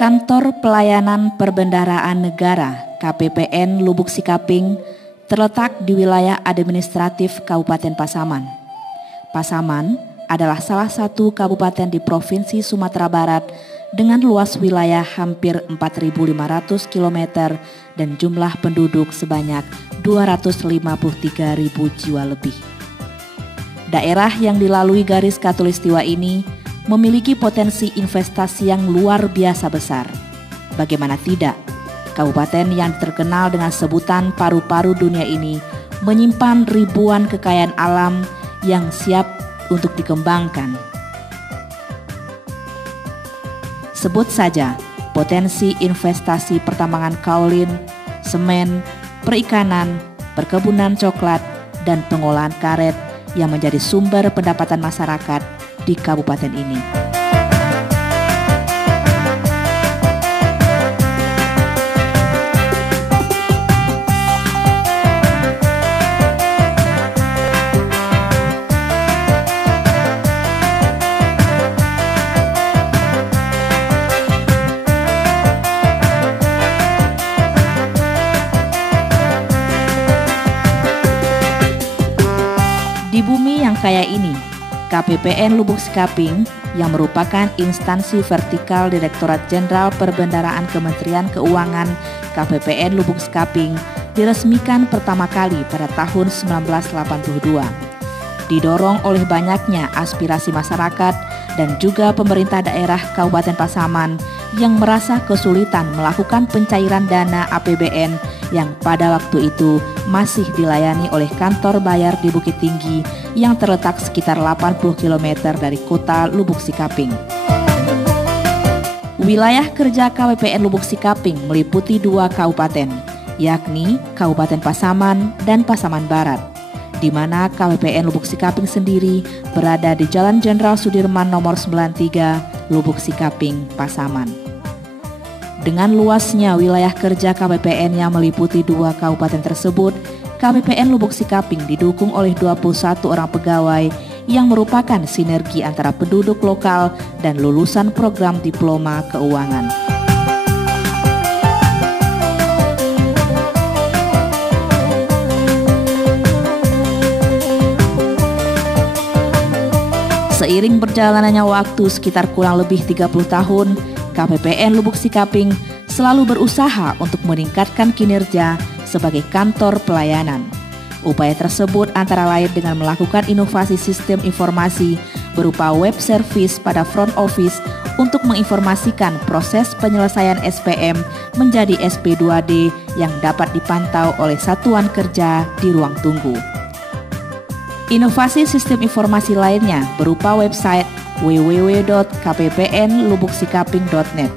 Kantor Pelayanan Perbendaharaan Negara KPPN Lubuk Sikaping terletak di wilayah administratif Kabupaten Pasaman. Pasaman adalah salah satu kabupaten di Provinsi Sumatera Barat dengan luas wilayah hampir 4.500 km dan jumlah penduduk sebanyak 253.000 jiwa lebih. Daerah yang dilalui garis khatulistiwa ini memiliki potensi investasi yang luar biasa besar. Bagaimana tidak, kabupaten yang terkenal dengan sebutan paru-paru dunia ini menyimpan ribuan kekayaan alam yang siap untuk dikembangkan. Sebut saja potensi investasi pertambangan kaolin, semen, perikanan, perkebunan coklat, dan pengolahan karet yang menjadi sumber pendapatan masyarakat di kabupaten ini. Di bumi yang kaya ini, KPPN Lubuk Sikaping yang merupakan instansi vertikal Direktorat Jenderal Perbendaharaan Kementerian Keuangan KPPN Lubuk Sikaping diresmikan pertama kali pada tahun 1982. Didorong oleh banyaknya aspirasi masyarakat dan juga pemerintah daerah Kabupaten Pasaman yang merasa kesulitan melakukan pencairan dana APBN yang pada waktu itu masih dilayani oleh kantor bayar di Bukit Tinggi yang terletak sekitar 80 km dari kota Lubuk Sikaping. Wilayah kerja KPPN Lubuk Sikaping meliputi 2 kabupaten, yakni Kabupaten Pasaman dan Pasaman Barat, di mana KPPN Lubuk Sikaping sendiri berada di Jalan Jenderal Sudirman nomor 93, Lubuk Sikaping, Pasaman. Dengan luasnya wilayah kerja KPPN yang meliputi 2 kabupaten tersebut, KPPN Lubuk Sikaping didukung oleh 21 orang pegawai yang merupakan sinergi antara penduduk lokal dan lulusan program diploma keuangan. Seiring berjalannya waktu sekitar kurang lebih 30 tahun, KPPN Lubuk Sikaping selalu berusaha untuk meningkatkan kinerja sebagai kantor pelayanan. Upaya tersebut antara lain dengan melakukan inovasi sistem informasi berupa web service pada front office untuk menginformasikan proses penyelesaian SPM menjadi SP2D yang dapat dipantau oleh satuan kerja di ruang tunggu. Inovasi sistem informasi lainnya berupa website www.kppnlubuksikaping.net.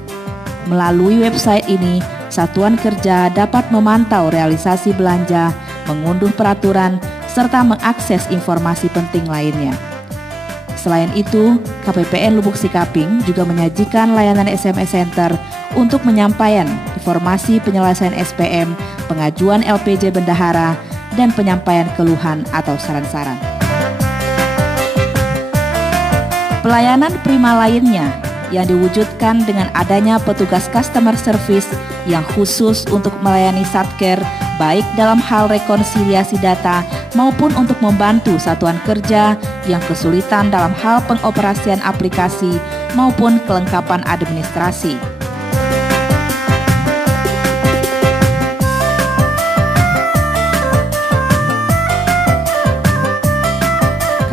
Melalui website ini, satuan kerja dapat memantau realisasi belanja, mengunduh peraturan, serta mengakses informasi penting lainnya. Selain itu, KPPN Lubuk Sikaping juga menyajikan layanan SMS Center untuk menyampaikan informasi penyelesaian SPM, pengajuan LPJ bendahara, dan penyampaian keluhan atau saran-saran. Pelayanan prima lainnya yang diwujudkan dengan adanya petugas customer service yang khusus untuk melayani satker baik dalam hal rekonsiliasi data maupun untuk membantu satuan kerja yang kesulitan dalam hal pengoperasian aplikasi maupun kelengkapan administrasi.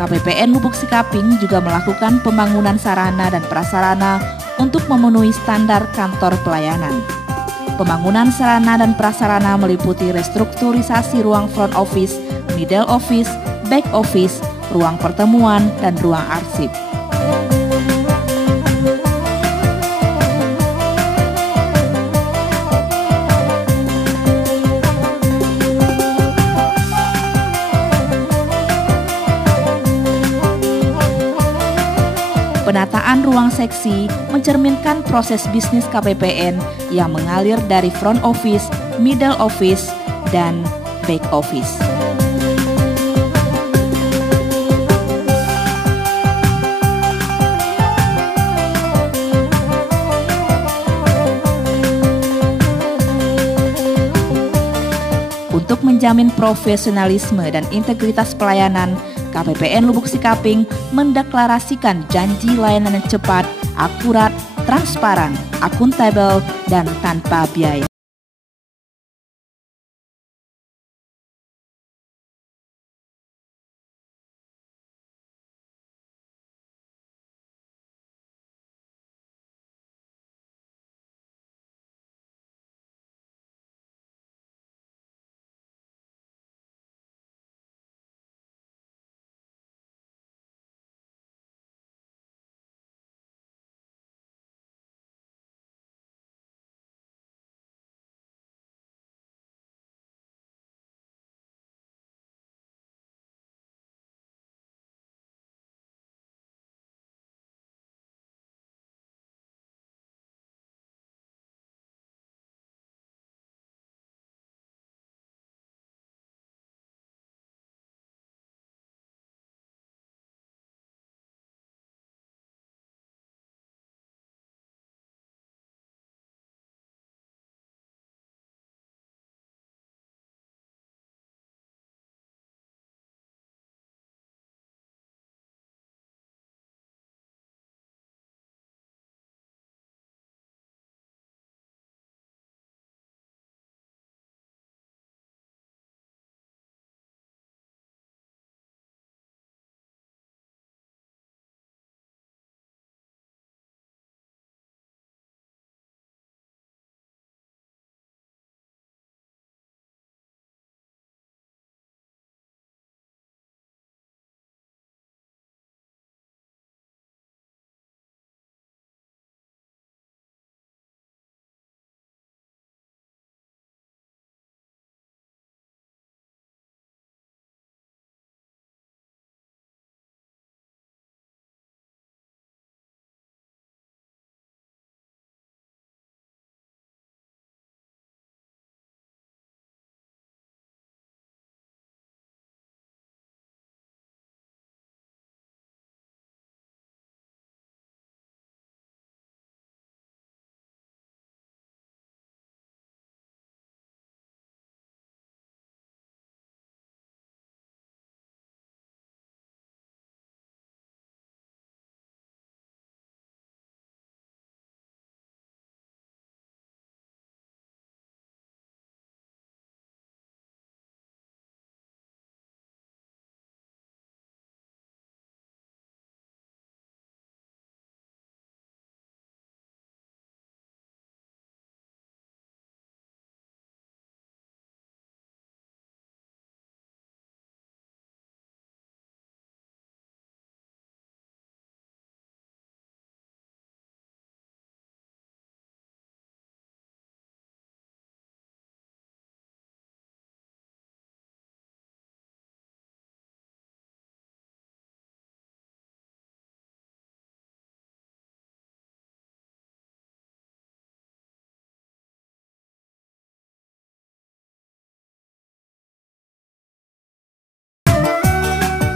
KPPN Lubuk Sikaping juga melakukan pembangunan sarana dan prasarana untuk memenuhi standar kantor pelayanan. Pembangunan sarana dan prasarana meliputi restrukturisasi ruang front office, middle office, back office, ruang pertemuan, dan ruang arsip. Penataan ruang seksi mencerminkan proses bisnis KPPN yang mengalir dari front office, middle office, dan back office. Untuk menjamin profesionalisme dan integritas pelayanan, KPPN Lubuk Sikaping mendeklarasikan janji layanan yang cepat, akurat, transparan, akuntabel, dan tanpa biaya.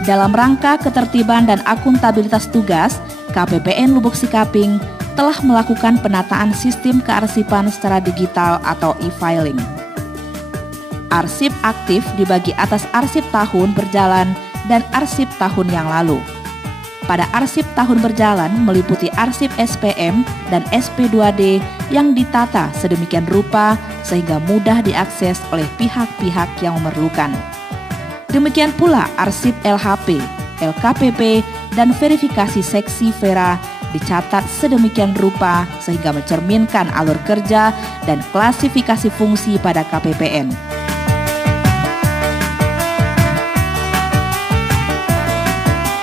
Dalam rangka ketertiban dan akuntabilitas tugas, KPPN Lubuk Sikaping telah melakukan penataan sistem kearsipan secara digital atau e-filing. Arsip aktif dibagi atas arsip tahun berjalan dan arsip tahun yang lalu. Pada arsip tahun berjalan meliputi arsip SPM dan SP2D yang ditata sedemikian rupa sehingga mudah diakses oleh pihak-pihak yang memerlukan. Demikian pula arsip LHP, LKPP, dan verifikasi seksi Vera dicatat sedemikian rupa sehingga mencerminkan alur kerja dan klasifikasi fungsi pada KPPN.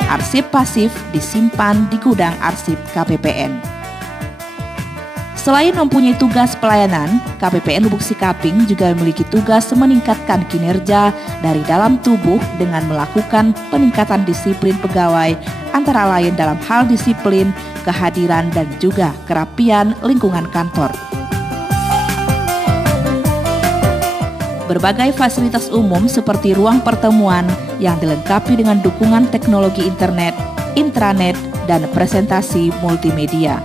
Arsip pasif disimpan di gudang arsip KPPN. Selain mempunyai tugas pelayanan, KPPN Lubuk Sikaping juga memiliki tugas meningkatkan kinerja dari dalam tubuh dengan melakukan peningkatan disiplin pegawai, antara lain dalam hal disiplin, kehadiran, dan juga kerapian lingkungan kantor. Berbagai fasilitas umum seperti ruang pertemuan yang dilengkapi dengan dukungan teknologi internet, intranet, dan presentasi multimedia.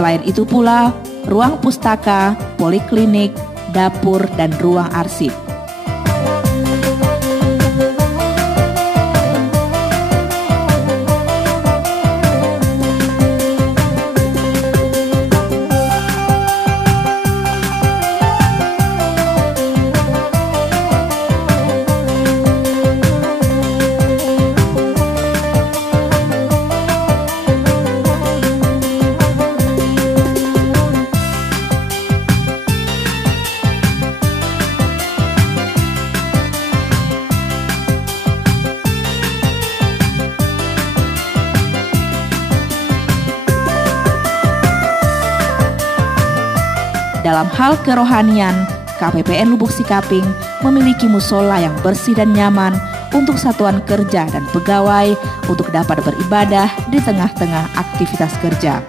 Selain itu pula, ruang pustaka, poliklinik, dapur, dan ruang arsip. Dalam hal kerohanian, KPPN Lubuk Sikaping memiliki musola yang bersih dan nyaman untuk satuan kerja dan pegawai untuk dapat beribadah di tengah-tengah aktivitas kerja.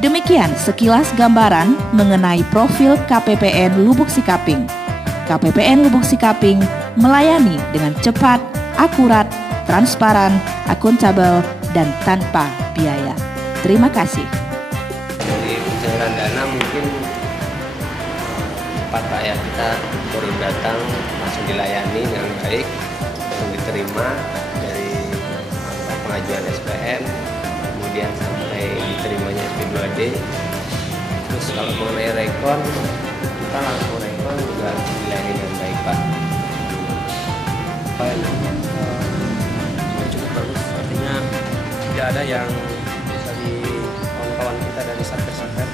Demikian sekilas gambaran mengenai profil KPPN Lubuk Sikaping. KPPN Lubuk Sikaping melayani dengan cepat, akurat, transparan, akuntabel, dan tanpa biaya. Terima kasih. Jadi pencairan dana mungkin cepat Pak ya, kita baru datang langsung dilayani dengan baik, langsung diterima dari pengajuan SPM, kemudian sampai diterimanya SP2D. Terus kalau mengenai rekon, kita langsung rekon juga dilayani dengan baik Pak. Cukup bagus, artinya tidak ada yang dari kawan-kawan kita dari satker-satker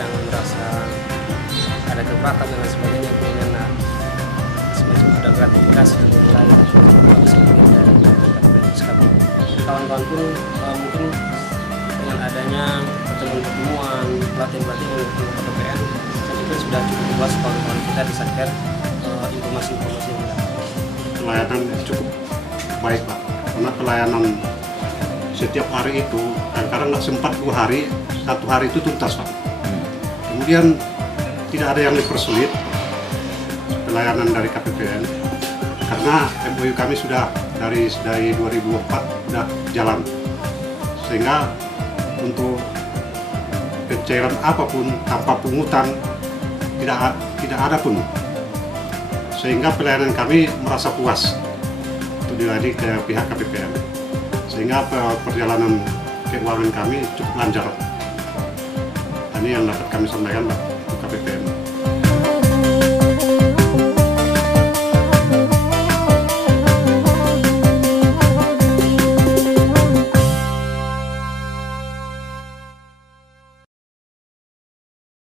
yang merasa ada keberatan dan lain sebagainya, kemudian semacam ada gratifikasi dan lain-lain. Bagus mungkin dari KPPN. Kawan-kawan pun mungkin dengan adanya pertemuan-pertemuan, pelatihan-pelatihan dengan KPPN, saya pikir sudah cukup puas kawan-kawan kita di satker informasi-informasi yang didapat. Pelayanan cukup baik Pak, karena pelayanan setiap hari itu kadang-kadang nggak sempat 2 hari, 1 hari itu tuntas Pak. Kemudian tidak ada yang dipersulit pelayanan dari KPPN karena MOU kami sudah dari 2004 sudah jalan, sehingga untuk pencairan apapun tanpa pungutan tidak ada pun, sehingga pelayanan kami merasa puas untuk dilayani ke pihak KPPN, sehingga perjalanan keuangan kami cukup lancar. Ini yang dapat kami sampaikan Pak, KPPN.